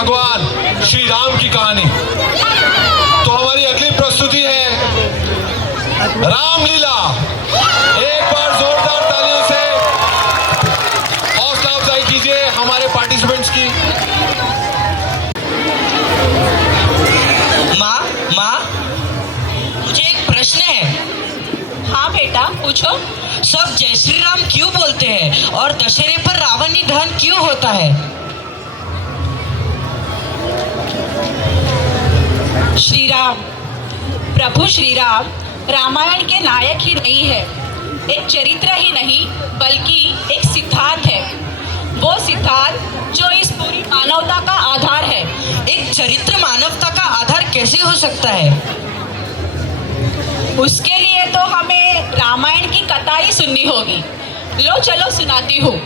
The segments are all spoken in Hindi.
भगवान श्री राम की कहानी। तो हमारी अगली प्रस्तुति है रामलीला। एक बार जोरदार तालियों से हौसला अफजाई कीजिए हमारे पार्टिसिपेंट्स की। माँ, मुझे एक प्रश्न है। हाँ बेटा, पूछो। सब जय श्री राम क्यों बोलते हैं और दशहरे पर रावण दहन क्यों होता है? श्री राम, प्रभु श्री राम रामायण के नायक ही नहीं है, एक चरित्र ही नहीं बल्कि एक सिद्धांत है। वो सिद्धांत जो इस पूरी मानवता का आधार है। एक चरित्र मानवता का आधार कैसे हो सकता है? उसके लिए तो हमें रामायण की कथा ही सुननी होगी। लो चलो सुनाती हूँ।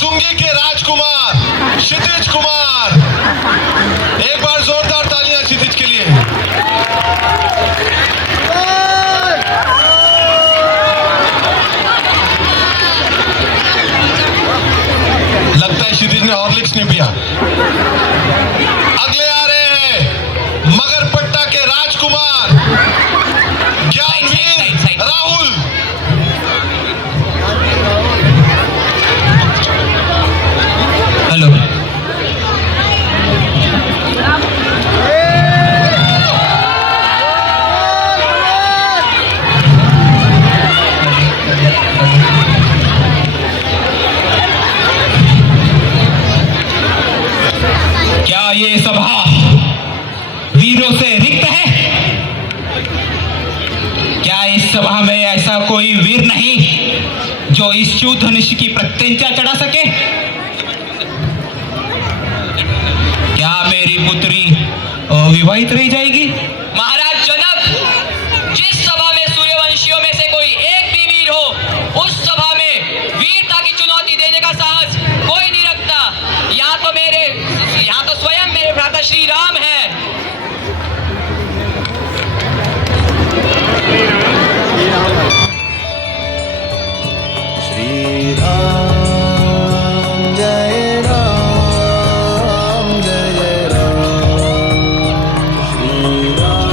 सुंगी के राजकुमार क्षितिज कुमार। एक बार जोरदार तालियां क्षितिज के लिए। लगता है क्षितिज ने हॉर्लिक्स नहीं पिया। अगले आ रहे हैं मगरपट्टा के राजकुमार ज्ञानवीर राहुल। हेलो। क्या ये सभा वीरों से रिक्त है? क्या इस सभा में ऐसा कोई वीर नहीं जो इस शिव धनुष की प्रत्यंचा चढ़ा सके? क्या मेरी पुत्री अविवाहित रह जाएगी? महाराज जनक, जिस सभा में सूर्यवंशियों में से कोई एक भी वीर हो, उस सभा में वीरता की चुनौती देने का साहस कोई नहीं रखता। यहाँ तो स्वयं मेरे भ्राता श्री राम है। श्री राम जय राम जय राम। श्री राम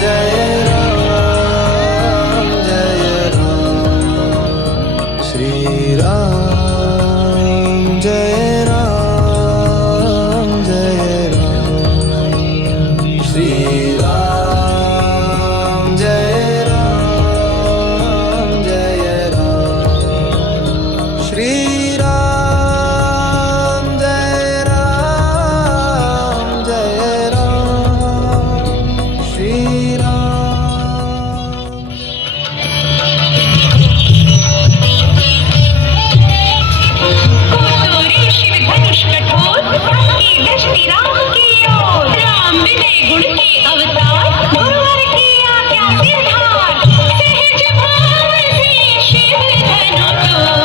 जय राम जय राम। श्री राम जय राम जय राम। श्री राम जय राम जय राम। श्री राम जय राम जय राम। श्री राम। कोटोरे शिव धनुष कठोर की दृष्टि राम की ओर। राम विनय गुण के अवतार, गुरुवर की आज्ञा सिरधार। सहज भाव से शिव धनु तोड़ा।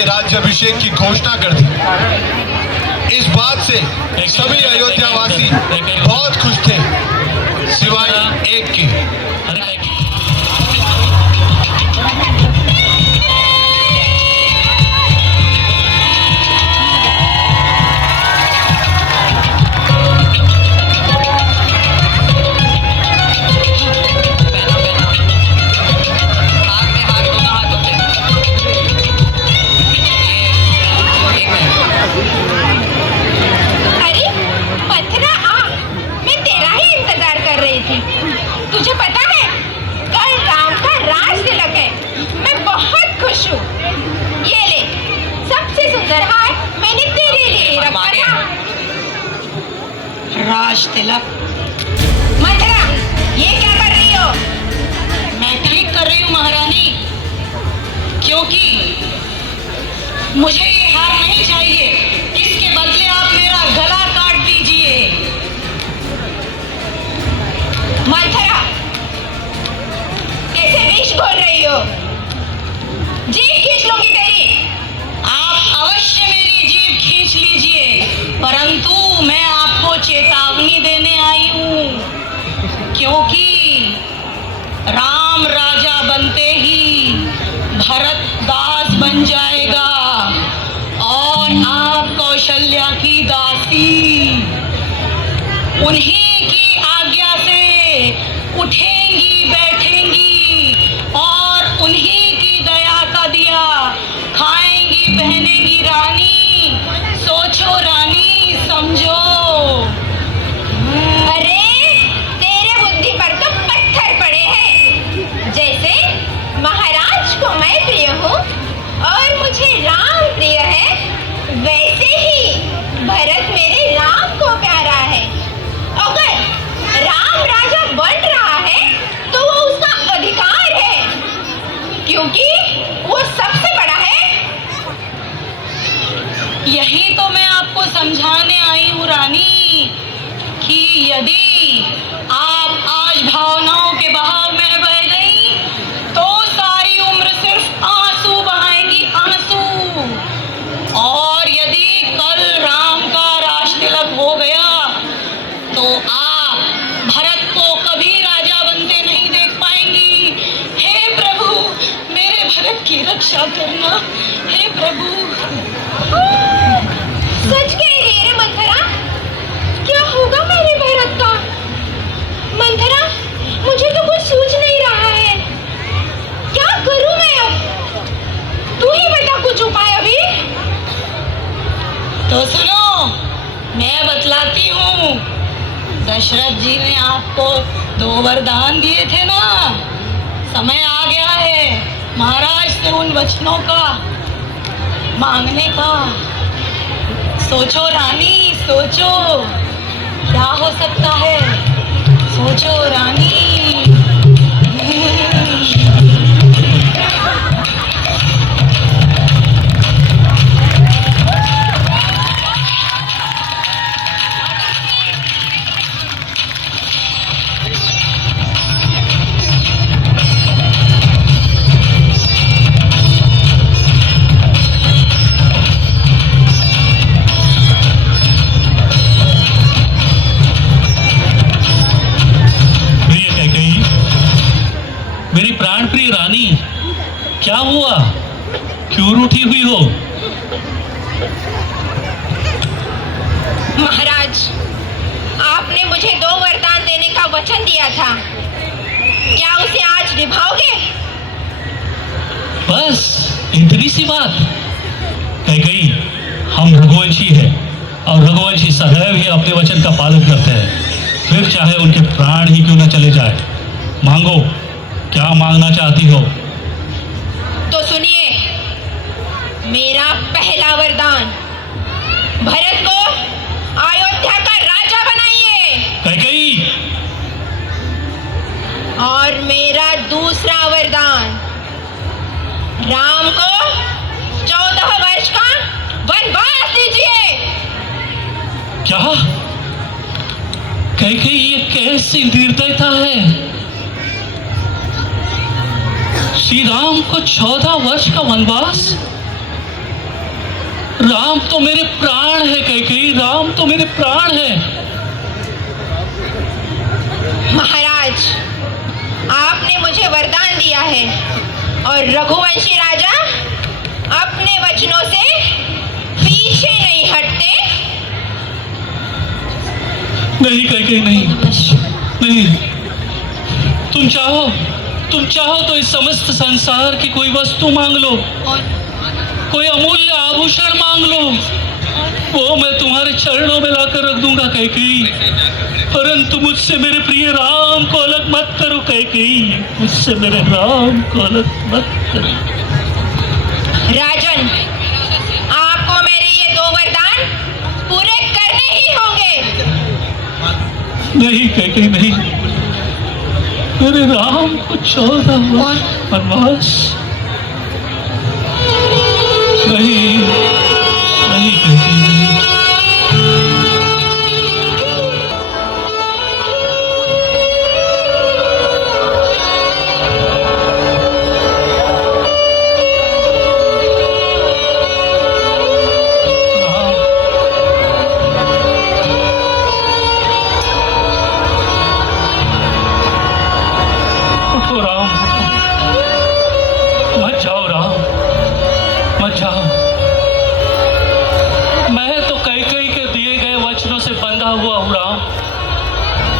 के राज्याभिषेक की घोषणा कर दी। इस बात से सभी अयोध्यावासी बहुत खुश थे, सिवाय एक के। अरे मंथरा आ, मैं तेरा ही इंतजार कर रही थी। तुझे पता है कल राम का राज तिलक है। मैं बहुत खुश हूँ। ये ले, सबसे सुंदर हार मैंने तेरे लिए रखा था। राज तिलक? मंथरा, ये क्या कर रही हो? मैं ठीक कर रही हूँ महारानी, क्योंकि मुझे ये हार नहीं चाहिए। इसके बदले आप मेरा गला काट दीजिए। मंथरा, कैसे विष घोल रही हो? जीभ खींच लूंगी तेरी। आप अवश्य मेरी जीभ खींच लीजिए, परंतु मैं आपको चेतावनी देने आई हूँ, क्योंकि राम राजा बनते ही भरत दास बन जाएगा और आप कौशल्या की दासी। उन्हीं की आज्ञा से उठेंगी बैठेंगी और उन्हीं की दया का दिया खाएंगी पहनेंगी रानी। सोचो रानी, समझो। अरे तेरे बुद्धि पर तो पत्थर पड़े हैं। जैसे महाराज को मैं प्रिय हूँ और मुझे राम प्रिय है, वैसे ही भरत मेरे राम को प्यारा है। अगर राम राजा बन रहा है तो वो उसका अधिकार है, क्योंकि वो सबसे बड़ा है। यही तो मैं आपको समझाने आई हूँ रानी, कि यदि आप आज भावनाओं के बहाव में बह गई तो सारी उम्र सिर्फ आंसू बहाएंगी, आंसू। और यदि कल राम का राज तिलक हो गया तो आप भरत को कभी राजा बनते नहीं देख पाएंगी। हे प्रभु, मेरे भरत की रक्षा करना, हे प्रभु। सच कह रही है रे मंथरा, क्या होगा मेरे भरत का? मंथरा, मुझे तो कुछ सूझ नहीं रहा है। क्या करूं मैं अब? तू ही बता कुछ उपाय अभी। तो सुनो, मैं बतलाती हूँ। दशरथ जी ने आपको 2 वरदान दिए थे ना, समय आ गया है महाराज से उन वचनों का मांगने का। सोचो रानी, सोचो, क्या हो सकता है? सोचो रानी। मेरी प्राण प्रिय रानी, क्या हुआ? क्यों रूठी हुई हो? महाराज, आपने मुझे 2 वरदान देने का वचन दिया था, क्या उसे आज निभाओगे? बस इतनी सी बात? कैकेयी, हम रघुवंशी हैं और रघुवंशी सदैव ही अपने वचन का पालन करते हैं, फिर चाहे उनके प्राण ही क्यों न चले जाए। मांगो, क्या मांगना चाहती हो? तो सुनिए, मेरा पहला वरदान, भरत को अयोध्या का राजा बनाइए। कैकेयी। और मेरा दूसरा वरदान, राम को 14 वर्ष का वनवास दीजिए। क्या? कैकेयी, ये कैसी निर्दयता है? श्री राम को 14 वर्ष का वनवास? राम तो मेरे प्राण है कैकेयी, राम तो मेरे प्राण है। महाराज, आपने मुझे वरदान दिया है और रघुवंशी राजा अपने वचनों से पीछे नहीं हटते। नहीं कैकेयी, नहीं नहीं। तुम चाहो तो इस समस्त संसार की कोई वस्तु मांग लो, कोई अमूल्य आभूषण मांग लो, वो मैं तुम्हारे चरणों में लाकर रख दूंगा कैकेयी। परंतु मुझसे मेरे प्रिय राम को अलग मत करो कैकेयी, मुझसे मेरे राम को अलग मत करो। राजन, आपको मेरे ये 2 वरदान पूरे करने ही होंगे। नहीं कैकेयी, नहीं। मेरे राम को 14 वर्ष वनवास, नहीं नहीं कैकेयी, नहीं।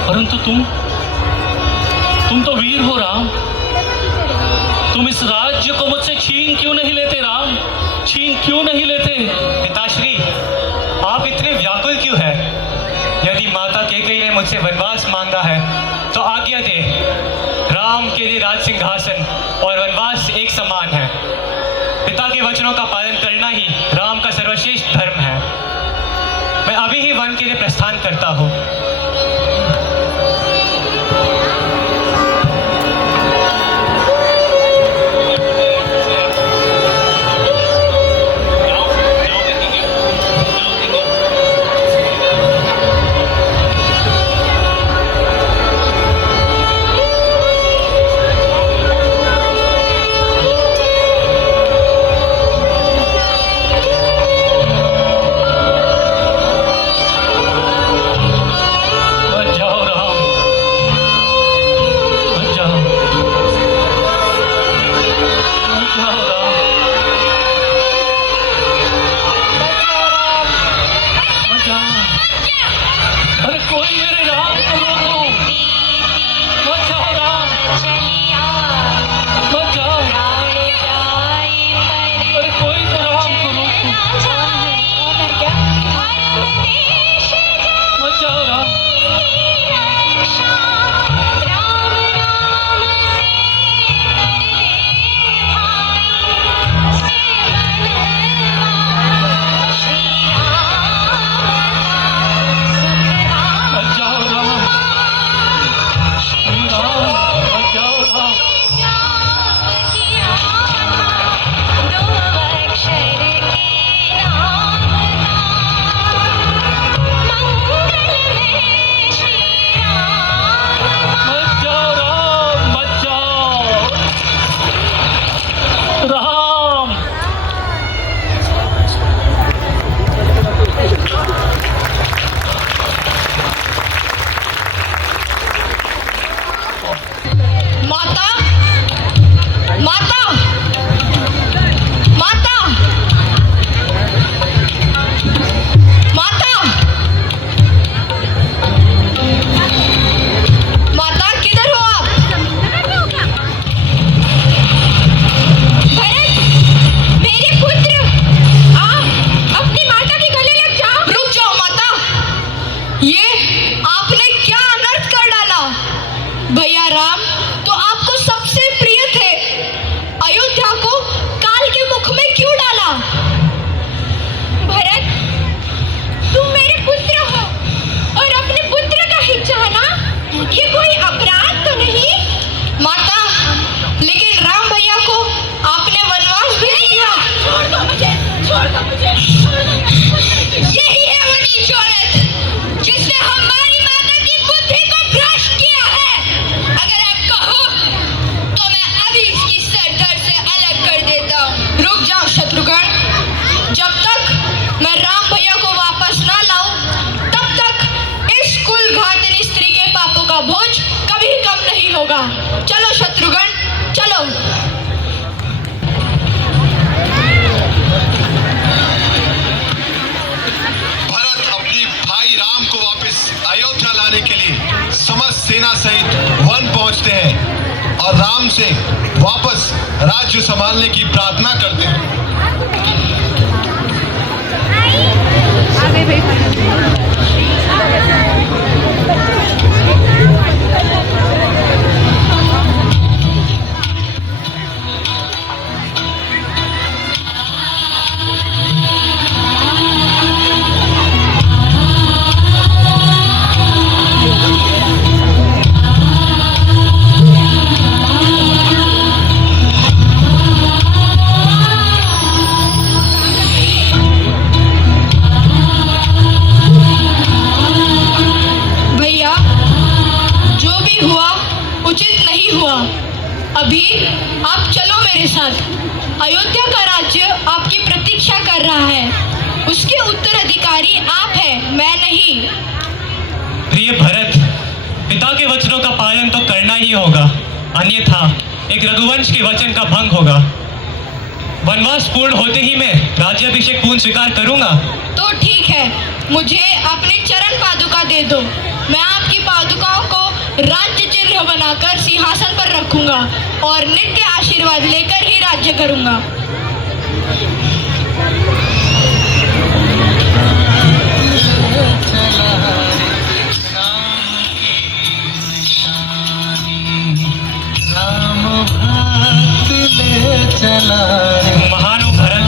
परंतु तुम तो वीर हो राम, तुम इस राज्य को मुझसे छीन क्यों नहीं लेते राम, छीन क्यों नहीं लेते? पिताश्री, आप इतने व्याकुल क्यों हैं? यदि माता कैकेयी ने मुझसे वनवास मांगा है तो आज्ञा दे। राम के लिए राज सिंहासन और वनवास एक समान है। पिता के वचनों का पालन करना ही राम का सर्वश्रेष्ठ धर्म है। मैं अभी ही वन के लिए प्रस्थान करता हूँ। वापस राज्य संभालने की प्रार्थना करते हैं। भैया, जो भी हुआ उचित नहीं हुआ। अभी आप चलो मेरे साथ। अयोध्या का राज्य आपकी प्रतीक्षा कर रहा है। उसके उत्तराधिकारी आप हैं, मैं नहीं। प्रिय भरत, पिता के वचनों का पालन तो करना ही होगा, अन्यथा एक रघुवंश के वचन का भंग होगा। वनवास पूर्ण होते ही मैं राज्याभिषेक पूर्ण स्वीकार करूंगा। तो ठीक है, मुझे अपनी चरण पादुका दे दो। मैं आपकी पादुकाओं को राज्य चिन्ह बनाकर सिंहासन पर रखूंगा और नित्य आशीर्वाद लेकर ही राज्य करूंगा। महान हो भरत।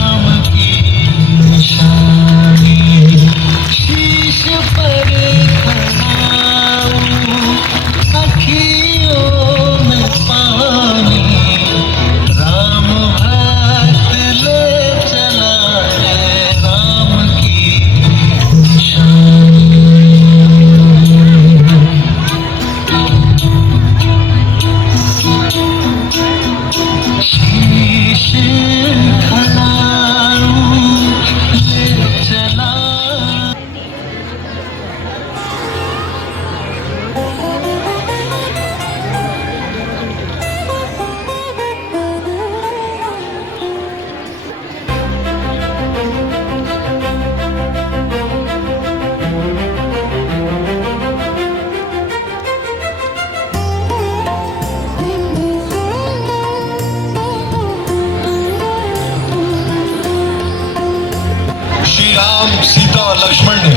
श्री राम, सीता और लक्ष्मण ने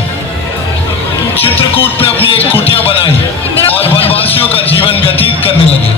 चित्रकूट में अपनी एक कुटिया बनाई और वनवासियों का जीवन व्यतीत करने लगे।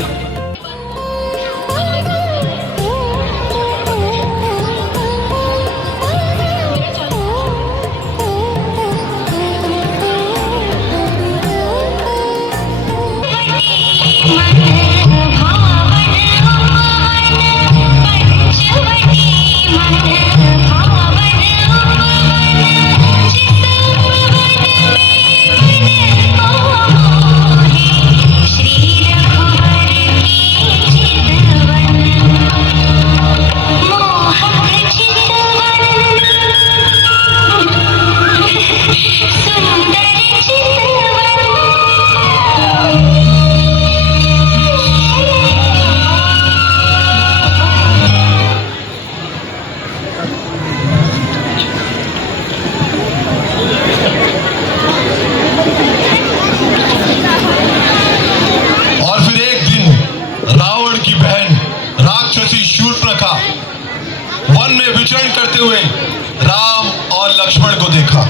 वन में विचरण करते हुए राम और लक्ष्मण को देखा।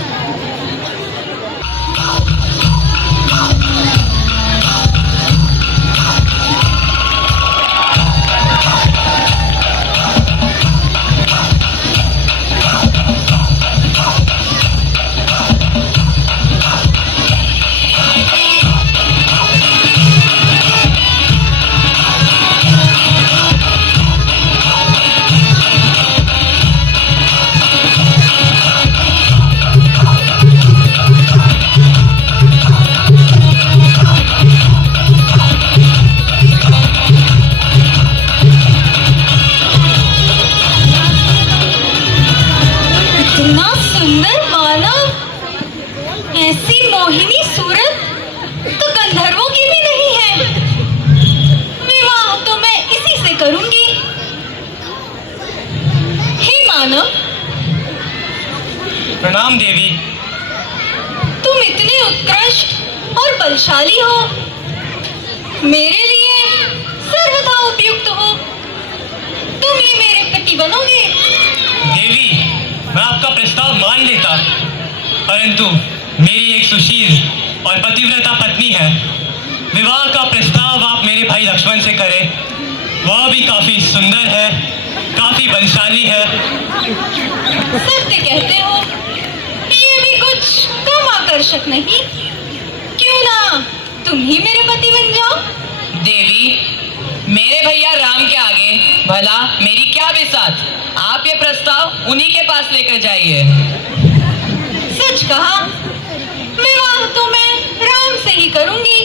ऐसी मोहिनी सूरत तो गंधर्वों की भी नहीं है। विवाह तो मैं इसी से करूंगी। हे मानव, प्रणाम देवी। तुम इतने उत्कृष्ट और बलशाली हो, मेरे लिए सर्वथा उपयुक्त हो, तुम ही मेरे पति बनोगे। देवी, मैं आपका प्रस्ताव मान लेता, परंतु मेरी एक सुशील और पतिव्रता पत्नी है। विवाह का प्रस्ताव आप मेरे भाई लक्ष्मण से करें। वह भी काफी सुंदर है, काफी बलशाली है। सत्य कहते हो, ये भी कुछ कम आकर्षक नहीं। क्यों ना तुम ही मेरे पति बन जाओ। देवी, मेरे भैया राम के आगे भला मेरी क्या बिसात। आप ये प्रस्ताव उन्हीं के पास लेकर जाइए। सच कहा, विवाह तो मैं राम से ही करूंगी।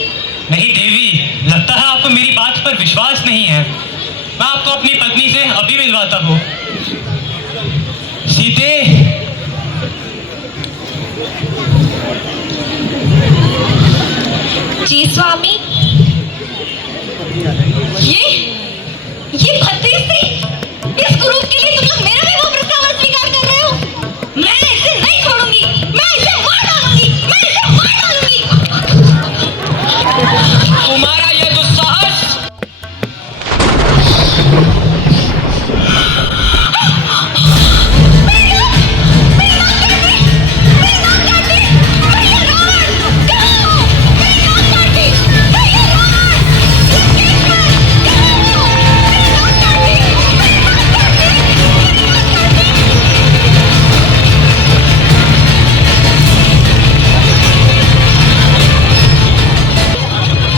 नहीं देवी, लगता है आपको मेरी बात पर विश्वास नहीं है। मैं आपको अपनी पत्नी से अभी मिलवाता हूँ। सीते, जी स्वामी। ये भद्री स्त्री, इस कुरूप के लिए तुम लोग मेरा विवाह प्रस्ताव अस्वीकार कर रहे हो। मैं इसे नहीं छोड़ूंगी, मैं इसे मार डालूंगी, मैं इसे मार डालूंगी। तुम्हारा ये दुस्साहस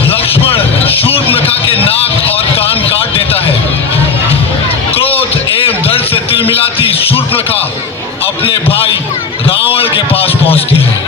लक्ष्मण शूर्पणखा के नाक और कान काट देता है। क्रोध एवं दर्द से तिलमिलाती शूर्पणखा अपने भाई रावण के पास पहुंचती है।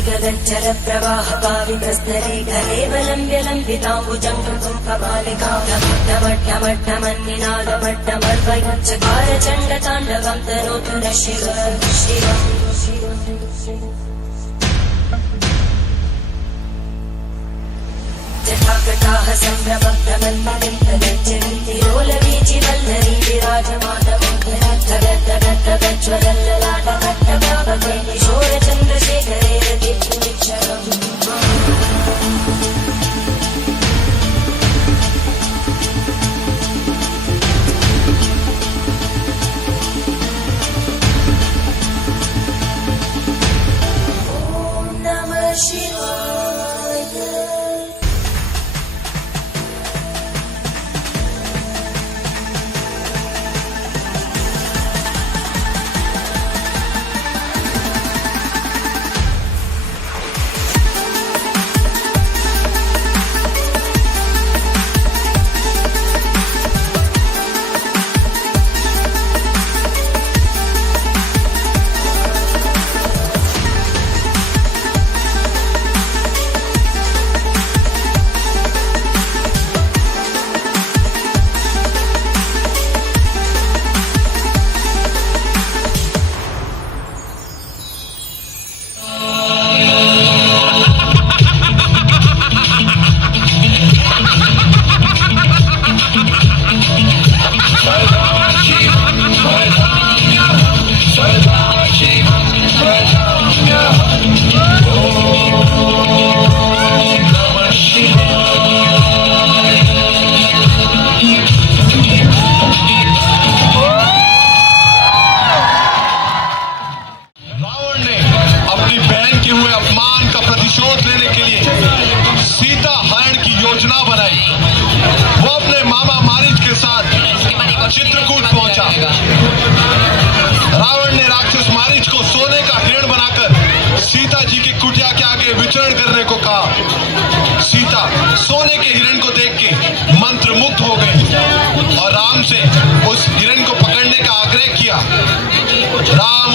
गगनचर प्रवाह पावितस्तरे गले वलम्ब्य लम्बिताम्बुजं कृतं कपालिका ढमढमढमन्निनादमड्डमर्वयुच्चकार चण्डताण्डवं तनोतु नः शिव जटाकटाः सम्भ्रमभ्रमन्मलिन्दलज्जरीतिरोलवीचिवल्लरी विराजमानमोहरद्धगद्धगद्धगज्ज्वलल्ललाटकट्टभावके किशोरचन्द्रशेखरे रतिपुरीक्षरम् ॐ नमः शिवाय।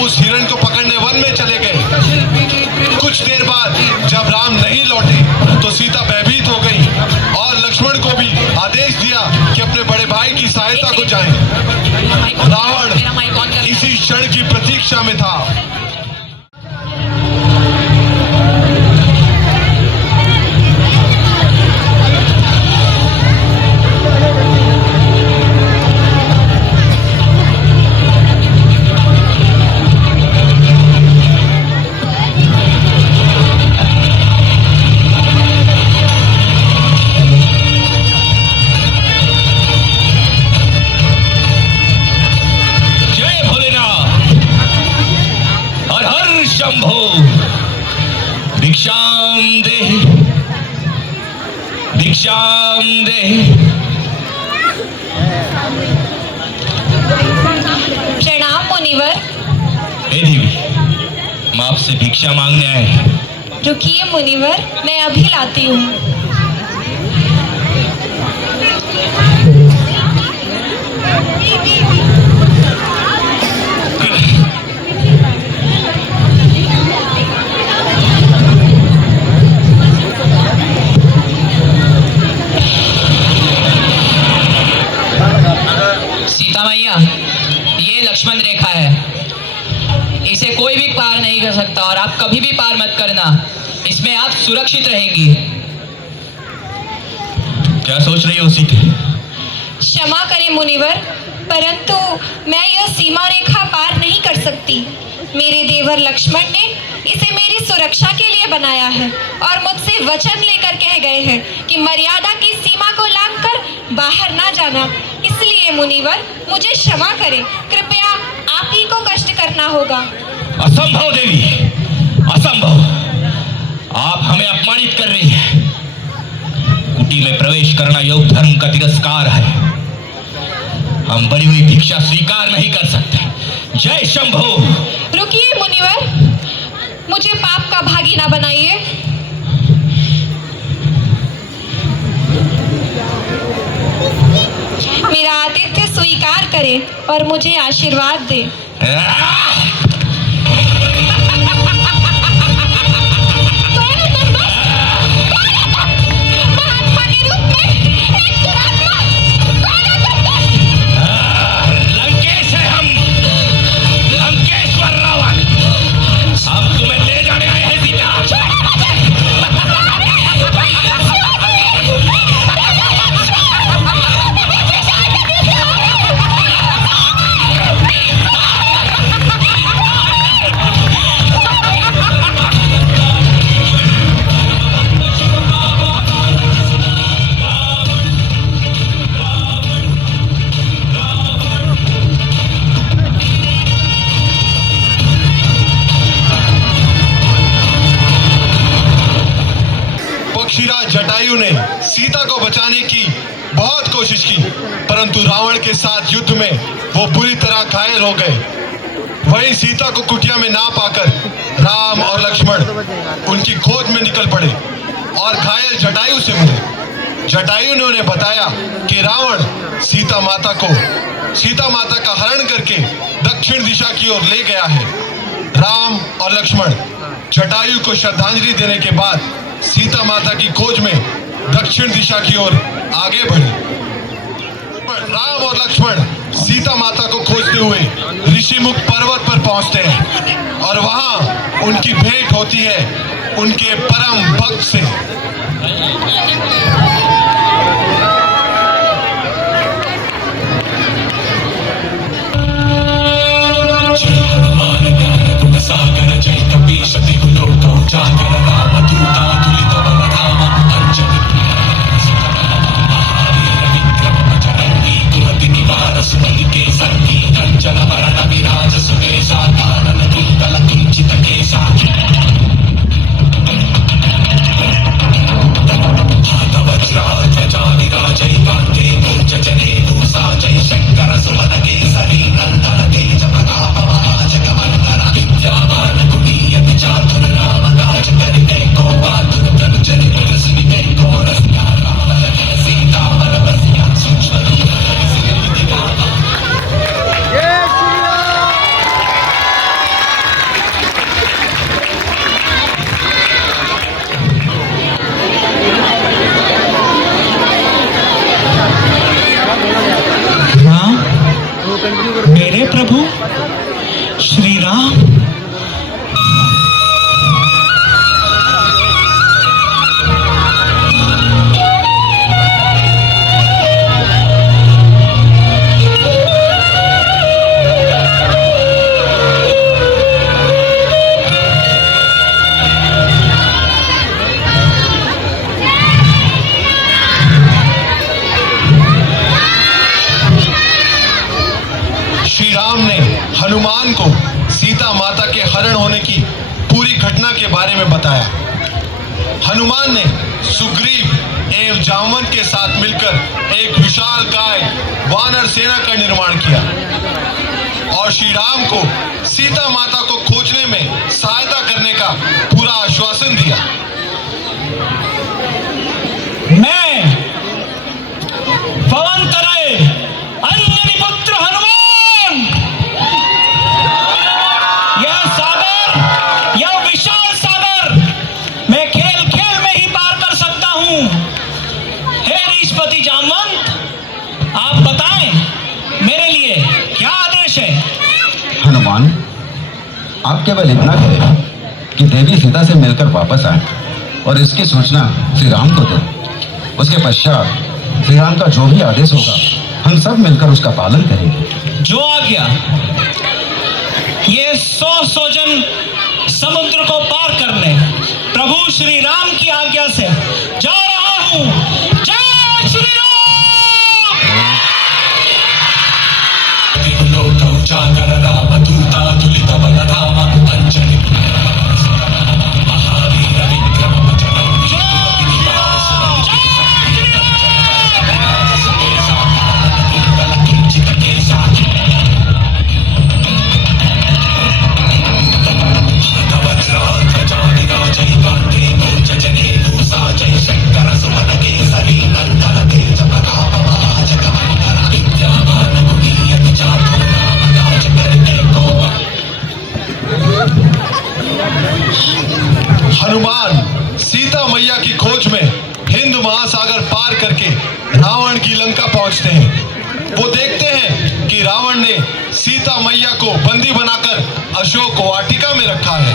उस हिरण को पकड़ने वन में चले गए। कुछ देर बाद जब राम नहीं लौटे तो सीता भयभीत हो गई और लक्ष्मण को भी आदेश दिया कि अपने बड़े भाई की सहायता को जाएं। रावण इसी क्षण की प्रतीक्षा में था। भिक्षाम दे, भिक्षाम दे। प्रणाम मुनिवर। हे देवी, हम आपसे भिक्षा मांगने आए हैं। रुकिए मुनिवर, मैं अभी लाती हूँ। सीता मैया, ये लक्ष्मण रेखा है, इसे कोई भी पार नहीं कर सकता और आप कभी भी पार मत करना, इसमें आप सुरक्षित रहेंगी। क्या सोच रही हो सीता? क्षमा करें मुनिवर, परंतु मैं यह सीमा रेखा पार नहीं कर सकती। मेरे देवर लक्ष्मण ने इसे मेरी सुरक्षा के लिए बनाया है और मुझसे वचन लेकर कह गए हैं कि मर्यादा की सीमा को लांघकर बाहर ना जाना। इसलिए मुनिवर, मुझे क्षमा करें, कृपया आप ही को कष्ट करना होगा। असंभव देवी, असंभव। आप हमें अपमानित कर रही हैं। कुटी में प्रवेश करना योग धर्म का तिरस्कार है। हम बड़ी हुई भिक्षा स्वीकार नहीं कर सकते। जय शंभो। रुकिए मुनिवर, मुझे पाप का भागी ना बनाइए। मेरा आतिथ्य स्वीकार करें और मुझे आशीर्वाद दे। लंकेश है हम, लंकेश्वर रावण। हम तुम्हें ले जाने आए हैं सीता। पक्षीराज जटायु ने सीता को बचाने की बहुत कोशिश की, परंतु रावण के साथ युद्ध में वो बुरी तरह घायल हो गए। वहीं सीता को कुटिया में ना पाकर राम और लक्ष्मण उनकी खोज में निकल पड़े और घायल जटायु से मिले। जटायु ने उन्हें बताया कि रावण सीता माता का हरण करके दक्षिण दिशा की ओर ले गया है। राम और लक्ष्मण जटायु को श्रद्धांजलि देने के बाद सीता माता की खोज में दक्षिण दिशा की ओर आगे बढ़े। राम और लक्ष्मण सीता माता को खोजते हुए ऋषिमुख पर्वत पर पहुंचते हैं और वहां उनकी भेंट होती है उनके परम भक्त से। वज्रा की पूरी घटना के बारे में बताया। हनुमान ने सुग्रीव एवं जामवंत के साथ मिलकर एक विशाल काय वानर सेना का निर्माण किया और श्री राम को सीता माता को खोजने में सहायता करने का पूरा आश्वासन दिया। मैं पवन तनय अंजनी पुत्र हनुमान यह सागर, यह विशाल सागर मैं खेल खेल में ही पार कर सकता हूं। हे ऋषपति जामवंत, आप बताएं मेरे लिए क्या आदेश है। हनुमान, आप केवल इतना करें कि देवी सीता से मिलकर वापस आए और इसकी सूचना श्री राम को दें। उसके पश्चात श्री राम का जो भी आदेश होगा हम सब मिलकर उसका पालन करेंगे। जो आज्ञा। ये 100 जन समुद्र को पार करने प्रभु श्री राम की आज्ञा से जा रहा हूं। जय श्री राम। हनुमान सीता मैया की खोज में हिंद महासागर पार करके रावण की लंका पहुंचते हैं। वो देखते हैं कि रावण ने सीता मैया को बंदी बनाकर अशोक वाटिका में रखा है।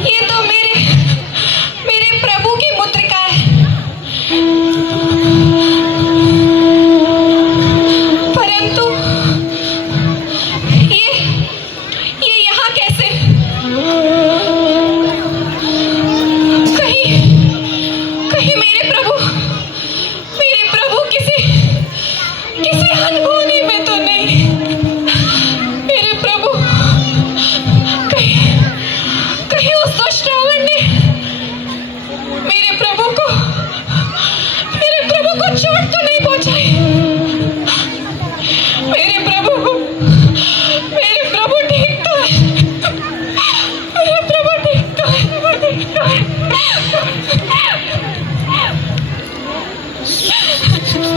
ये तो मेरे प्रभु की मुद्रिका है। परंतु ये यहाँ कैसे? कहीं मेरे प्रभु किसी अनहोनी में तो नहीं? मेरे प्रभु कहीं उस दुष्ट रावण ने मेरे प्रभु को चोट तो नहीं पहुंचाई? मेरे प्रभु ठीक तो है। मेरे प्रभु ठीक तो है।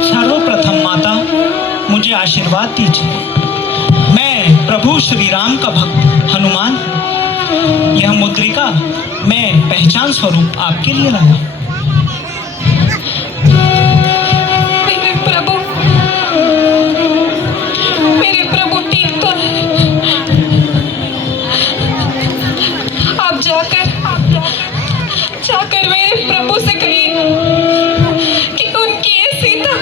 सर्वप्रथम माता, मुझे आशीर्वाद दीजिए। मैं प्रभु श्री राम का भक्त हनुमान, यह मुद्रिका मैं पहचान स्वरूप आपके लिए लाया। मेरे प्रभु ठीक तो है। आप जाकर मेरे प्रभु से कहिए कि उनकी सीता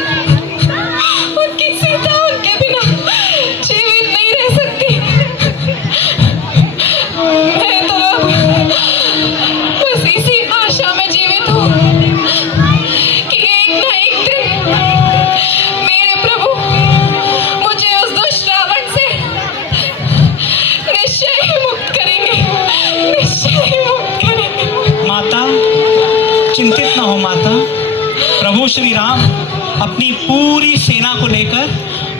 उनके बिना जीवित नहीं रह सकती। मैं तो अब बस इसी आशा में जीवित हूँ कि एक ना एक दिन मेरे प्रभु मुझे उस दुष्ट रावण से निश्चय ही मुक्त करेंगे। माता, चिंतित न हो माता। प्रभु श्री राम अपनी पूरी सेना को लेकर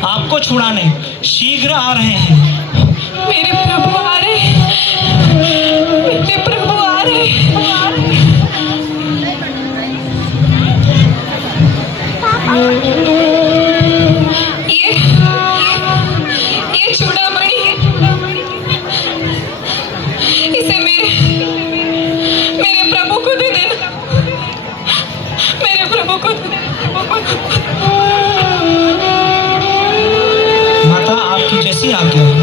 आपको छुड़ाने शीघ्र आ रहे हैं। मेरे प्रभु आ रहे हैं। ये चूड़ामणि, इसे मेरे प्रभु को दे देना। मेरे प्रभु को माता, आपकी जैसी आज्ञा हो।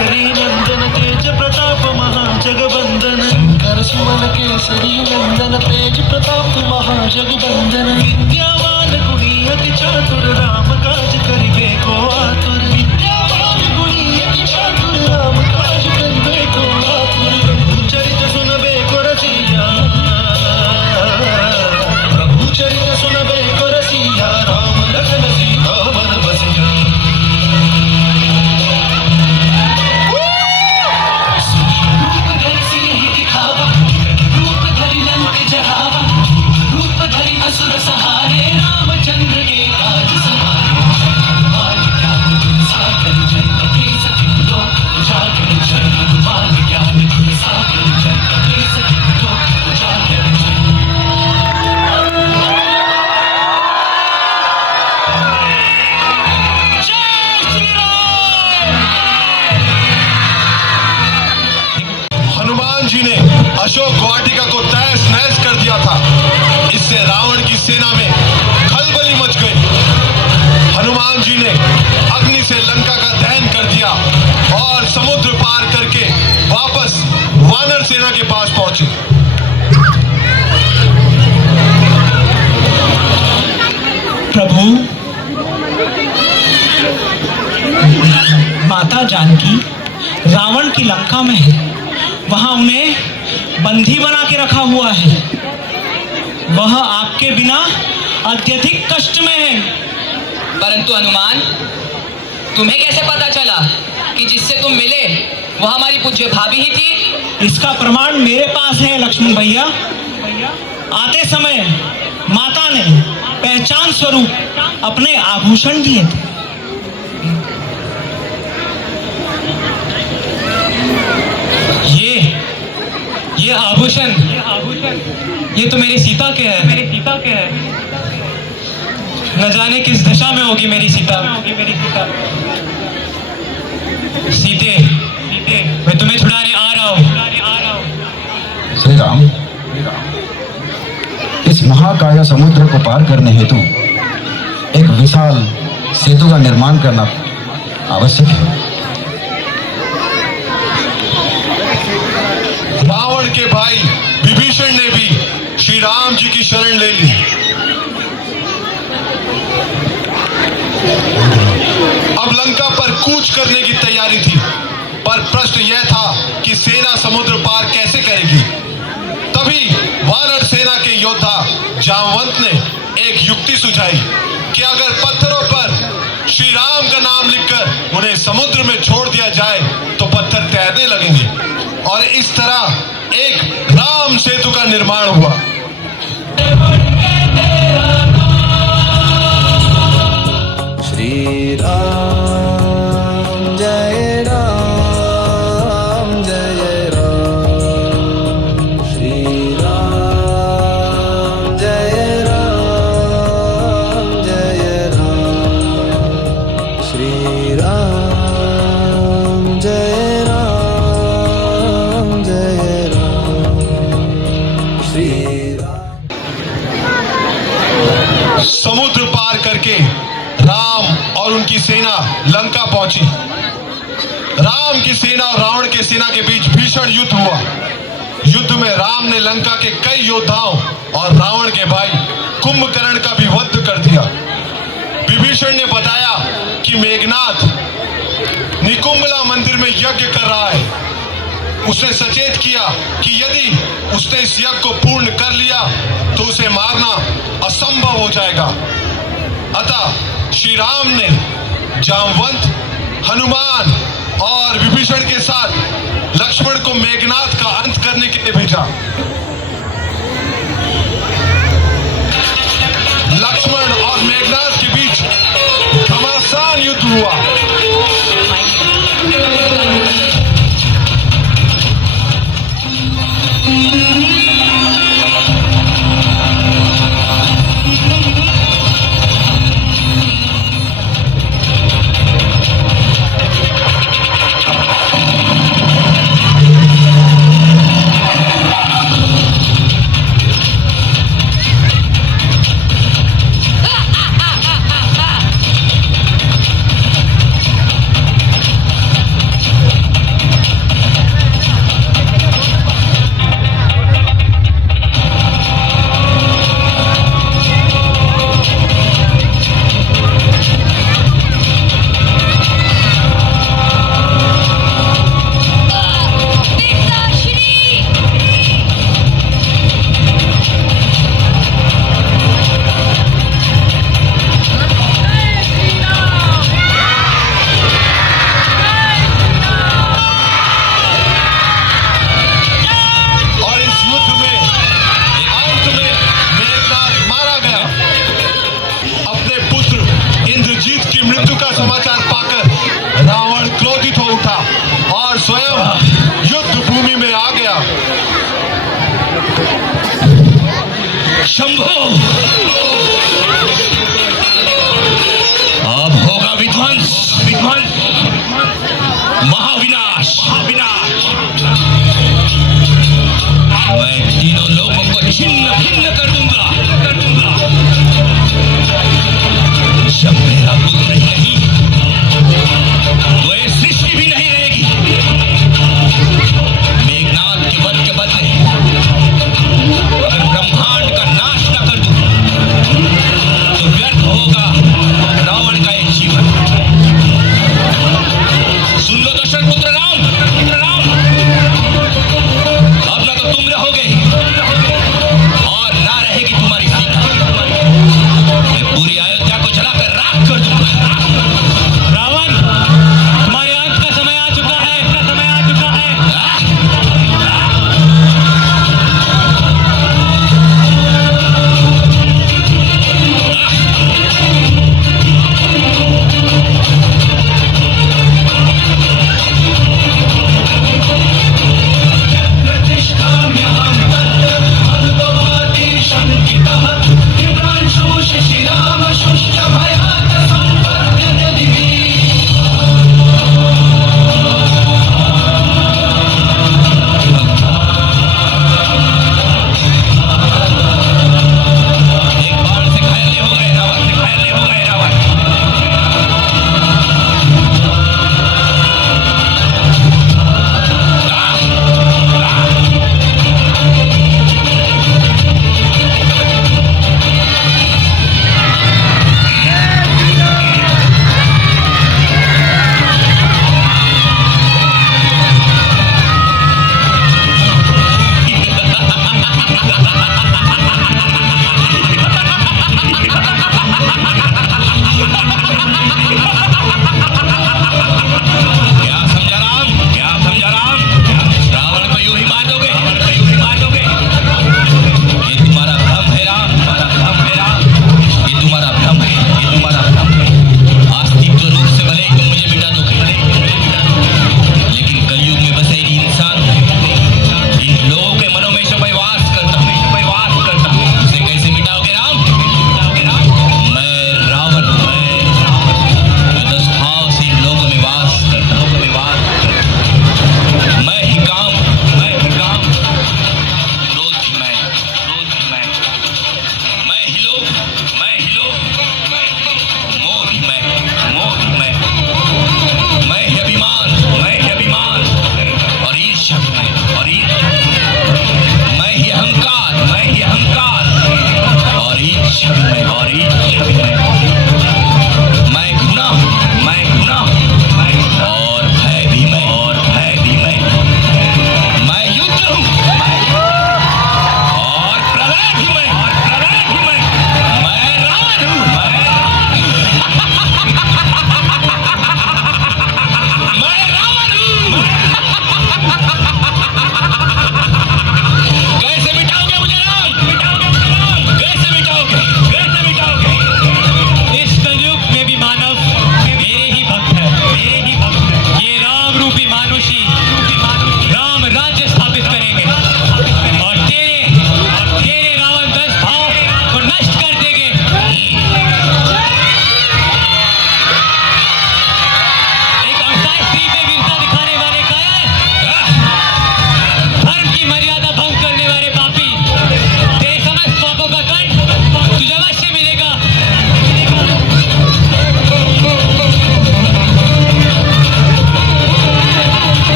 केसरी नंदन तेज प्रताप महाजगवंदन शंकर सुमन केसरी नंदन तेज प्रताप महाजगवंदन विद्यावान गुणी अति चातुर राम काज करिबे को आतुर विद्यावान गुणी अति चातुर राम काज करिबे को आतुर प्रभु चरित सुनबे को रसिया प्रभु चरित सुनबे को रसिया राम लखन सीता मन बसिया असुर सहारे रामचंद्र के काज सवारे सागर जय कपीस लोक जागर जय हनुमान ज्ञान गुण सागर जय कपीस लोक जागर हनुमान जी ने अशोक वाटिका को तहस नहस कर दिया था। इससे रावण की सेना में खलबली मच गई। हनुमान जी ने अग्नि से लंका का दहन कर दिया और समुद्र पार करके वापस वानर सेना के पास पहुंचे। प्रभु, माता जानकी रावण की लंका में है, वहां उन्हें बंदी बना के रखा हुआ है। वह आपके बिना अत्यधिक कष्ट में है। परंतु हनुमान, तुम्हें कैसे पता चला कि जिससे तुम मिले वह हमारी पूज्य भाभी ही थी? इसका प्रमाण मेरे पास है लक्ष्मण भैया। आते समय माता ने पहचान स्वरूप अपने आभूषण दिए थे। ये आभूषण ये तो मेरी सीता के है। न जाने किस दशा में होगी मेरी सीता। सीते, मैं तुम्हें छुड़ाने आ रहा हूँ। श्री राम, इस महाकाया समुद्र को पार करने हेतु एक विशाल सेतु का निर्माण करना आवश्यक है। रावण के भाई विभीषण ने भी श्री राम जी की शरण ले ली। अब लंका पर कूच करने की तैयारी थी, पर प्रश्न यह था कि सेना समुद्र पार कैसे करेगी। तभी वानर सेना के योद्धा जामवंत ने एक युक्ति सुझाई कि अगर पत्थरों पर श्री राम का नाम लिखकर उन्हें समुद्र में छोड़ दिया जाए तो पत्थर तैरने लगेंगे और इस तरह एक राम सेतु का निर्माण हुआ। श्री राम जय राम जय राम श्री राम जय राम जय राम श्री राम जय राम जय राम श्री समुद्र पार करके राम और उनकी सेना लंका पहुंची। राम की सेना और रावण की सेना के बीच भीषण युद्ध हुआ। युद्ध में राम ने लंका के कई योद्धाओं और रावण के भाई कुंभकर्ण का भी वध कर दिया। विभीषण ने बताया कि मेघनाथ निकुंभला मंदिर में यज्ञ कर रहा है। उसने सचेत किया कि यदि उसने इस यज्ञ को पूर्ण कर लिया तो उसे मारना असंभव हो जाएगा। अतः श्री राम ने जामवंत, हनुमान और विभीषण के साथ लक्ष्मण को मेघनाथ का अंत करने के लिए भेजा। लक्ष्मण और मेघनाथ के बीच घमासान युद्ध हुआ।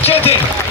बच्चे थे